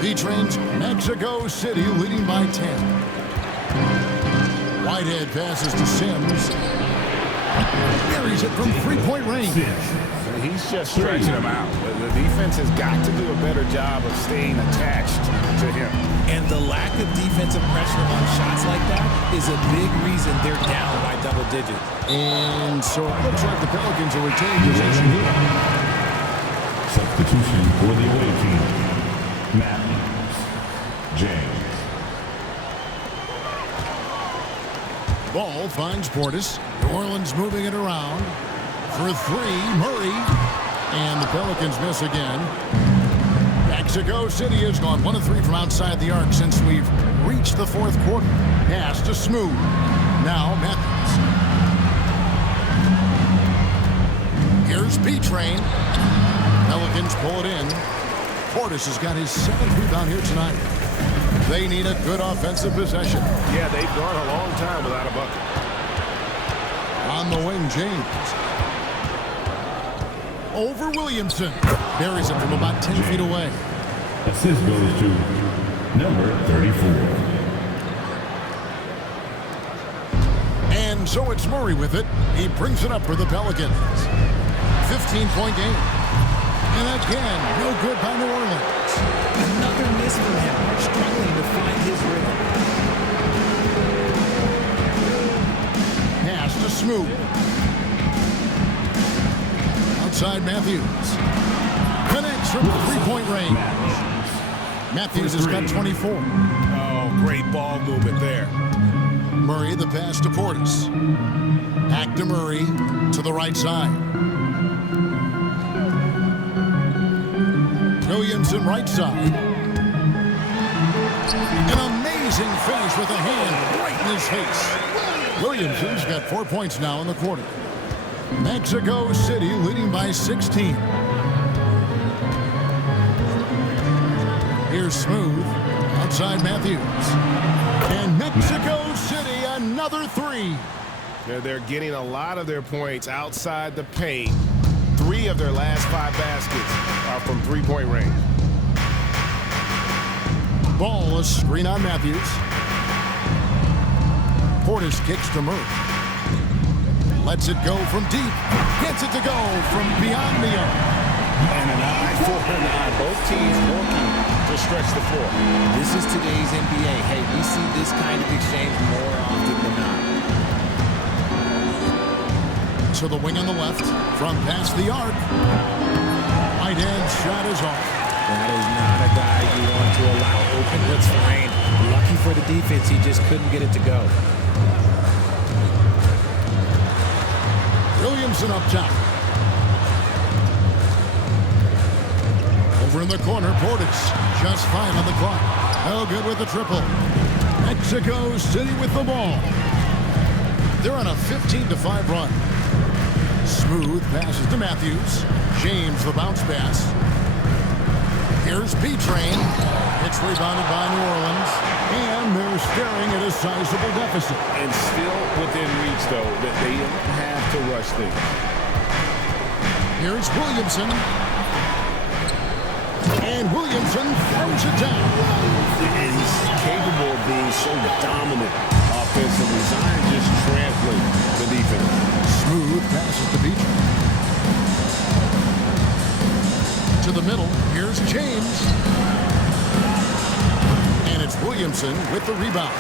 B-Train's Mexico City leading by 10. Whitehead passes to Sims. Buries it from three-point range. He's just stretching him out. The defense has got to do a better job of staying attached to him. And the lack of defensive pressure on shots like that is a big reason they're down by double digits. And so it looks like the Pelicans will retain possession here. Substitution for the away team, Matthews, James. Ball finds Portis. New Orleans moving it around. For 3, Murray. And the Pelicans miss again. Mexico City has gone 1 of 3 from outside the arc since we've reached the fourth quarter. Pass to Smooth. Now Matthews. Here's B-Train. Pelicans pull it in. Portis has got his 7th rebound here tonight. They need a good offensive possession. Yeah, they've gone a long time without a bucket. On the wing, James. Over Williamson. Buries it from about 10 feet away. Assist goes to number 34. And so it's Murray with it. He brings it up for the Pelicans. 15-point game. And again, no good by New Orleans. Another miss from him, struggling to find his rhythm. Pass to Smooth. Outside Matthews. Connects from the three-point range. Matthews has got 24. Oh, great ball movement there. Murray, the pass to Portis. Back to Murray to the right side. Williamson right side. An amazing finish with a hand right in his face. Williamson's got 4 points now in the quarter. Mexico City leading by 16. Here's Smooth. Outside Matthews. And Mexico City another 3. They're getting a lot of their points outside the paint. 3 of their last 5 baskets are from three-point range. Ball, a screen on Matthews. Portis kicks to Murray. Lets it go from deep. Gets it to go from beyond the arc. And an eye for an eye. Both teams working to stretch the floor. This is today's NBA. Hey, we see this kind of exchange more often than not. To the wing on the left, from past the arc. Right hand shot is off. That is not a guy you want to allow open looks for rain. Lucky for the defense, he just couldn't get it to go. Williamson up top. Over in the corner, Portis. Just 5 on the clock. No good with the triple. Mexico City with the ball. They're on a 15-5 run. Smooth passes to Matthews. James the bounce pass. Here's B-Train. It's rebounded by New Orleans. And they're staring at a sizable deficit. And still within reach, though, that they don't have to rush things. Here's Williamson. And Williamson throws it down. And he's capable of being so dominant offensively. Zion just trampling the defense. Smooth passes to Beach. To the middle, here's James. And it's Williamson with the rebound.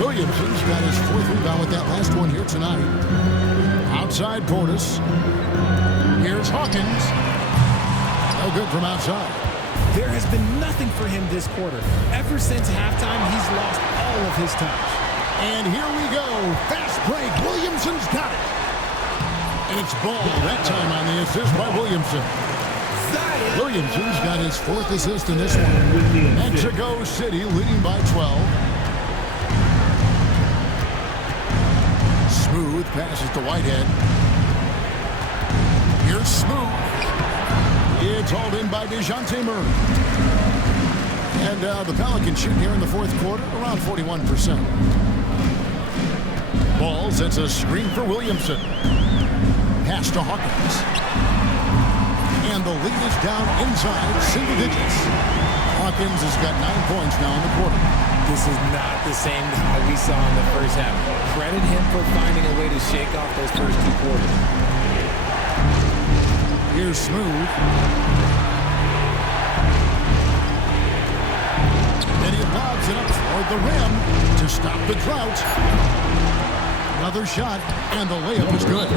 Williamson's got his 4th rebound with that last one here tonight. Outside Portis. Here's Hawkins. No good from outside. There has been nothing for him this quarter. Ever since halftime, he's lost all of his touch. And here we go. Fast break. Williamson's got it. And it's Ball that time on the assist by Williamson. Williamson's got his 4th assist in this one. Mexico City leading by 12. Smooth passes to Whitehead. Here's Smooth. It's hauled in by DeJounte Murray. And the Pelicans shoot here in the 4th quarter around 41%. Ball sets a screen for Williamson. Pass to Hawkins. And the lead is down inside single digits. Hawkins has got 9 points now in the quarter. This is not the same how we saw in the first half. Credit him for finding a way to shake off those first 2 quarters. Here's Smooth. And he lobs it up toward the rim to stop the drought. Another shot, and the layup is good.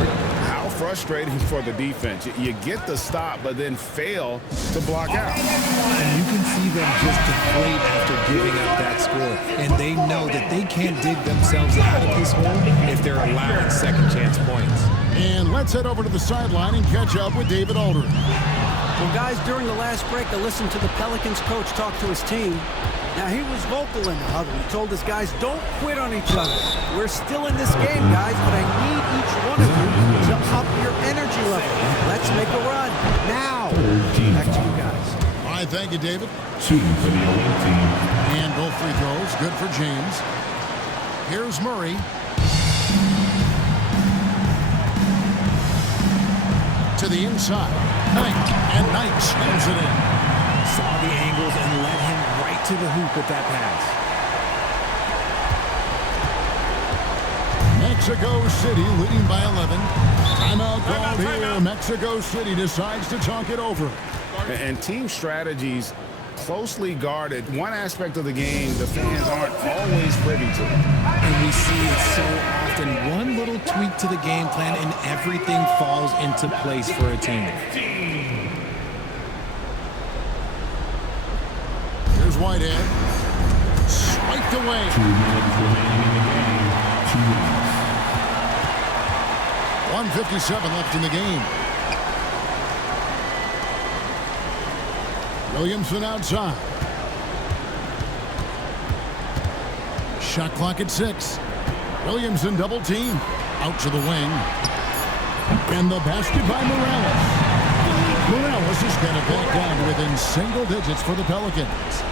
How frustrating for the defense. You get the stop, but then fail to block out. And you can see them just deflate after giving up that score. And they know that they can't dig themselves out of this hole if they're allowing second chance points. And let's head over to the sideline and catch up with David Aldridge. Well, guys, during the last break, I listened to the Pelicans coach talk to his team. Now, he was vocal in the huddle. He told his guys, don't quit on each other. We're still in this game, guys, but I need each one of you to up your energy level. Let's make a run. Now, back to you guys. All right, thank you, David. 2 for the away team. And both free throws, good for James. Here's Murray. To the inside. Knight, and Knight slams it in. Saw the angles and led him right to the hoop with that pass. Mexico City leading by 11. Timeout called here. Mexico City decides to talk it over. And team strategies closely guarded. One aspect of the game the fans aren't always privy to. And we see it so often. One little tweak to the game plan and everything falls into place for a team. Here's Whitehead. Swiped away. 2 minutes remaining in the game. 2 minutes. 1:57 left in the game. Williamson outside. Shot clock at 6. Williamson double team. Out to the wing. And the basket by Morales. Morales has got it back down to within single digits for the Pelicans.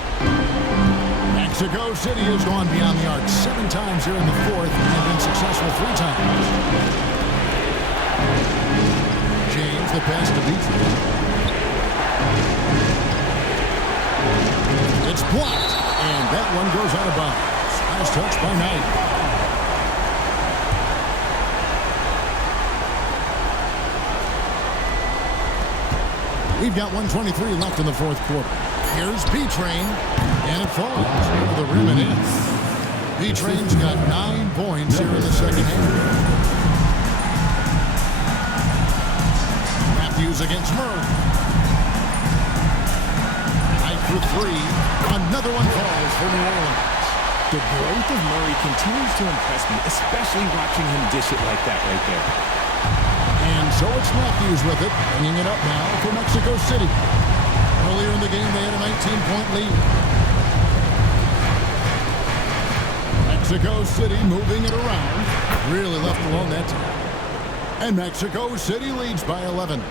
Mexico City has gone beyond the arc 7 times here in the fourth and been successful 3 times. James, the pass to Beasley. It's blocked, and that one goes out of bounds. Nice touch by Knight. We've got 1:23 left in the fourth quarter. Here's B-Train, and it falls over the rim and in. B-Train's got 9 points here in the second half. Matthews against Murray. For 3. Another one falls for New Orleans. The growth of Murray continues to impress me, especially watching him dish it like that right there. And so it's Matthews with it, bringing it up now for Mexico City. Earlier in the game, they had a 19-point lead. Mexico City moving it around. Really left alone that time. And Mexico City leads by 11.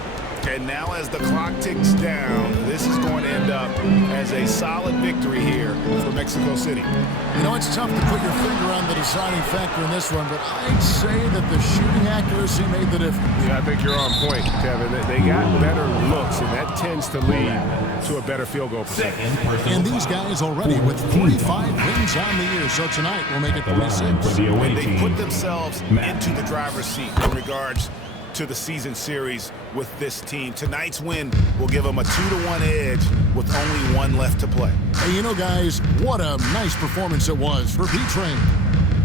And now as the clock ticks down, this is going to end up as a solid victory here for Mexico City. You know, it's tough to put your finger on the deciding factor in this one, but I'd say that the shooting accuracy made the difference. Yeah, I think you're on point, Kevin. They got better looks, and that tends to lead to a better field goal percentage. And these guys already with 45 wins on the year, so tonight we'll make it 46. And they put themselves into the driver's seat in regards to the season series with this team. Tonight's win will give them a 2-1 edge with only 1 left to play. Hey, you know, guys, what a nice performance it was for B-Train.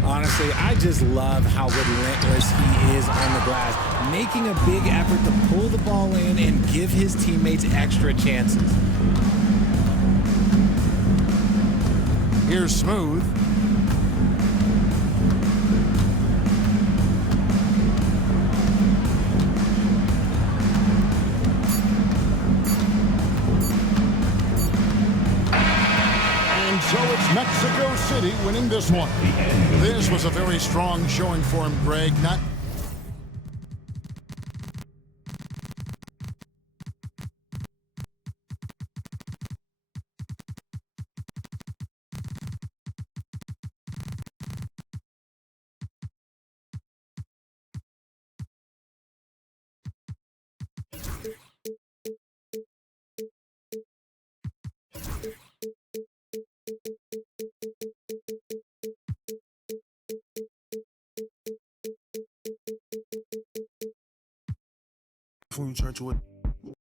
Honestly, I just love how relentless he is on the glass, making a big effort to pull the ball in and give his teammates extra chances. Here's Smooth. So it's Mexico City winning this one. This was a very strong showing for him, Greg. Not From you turn to it.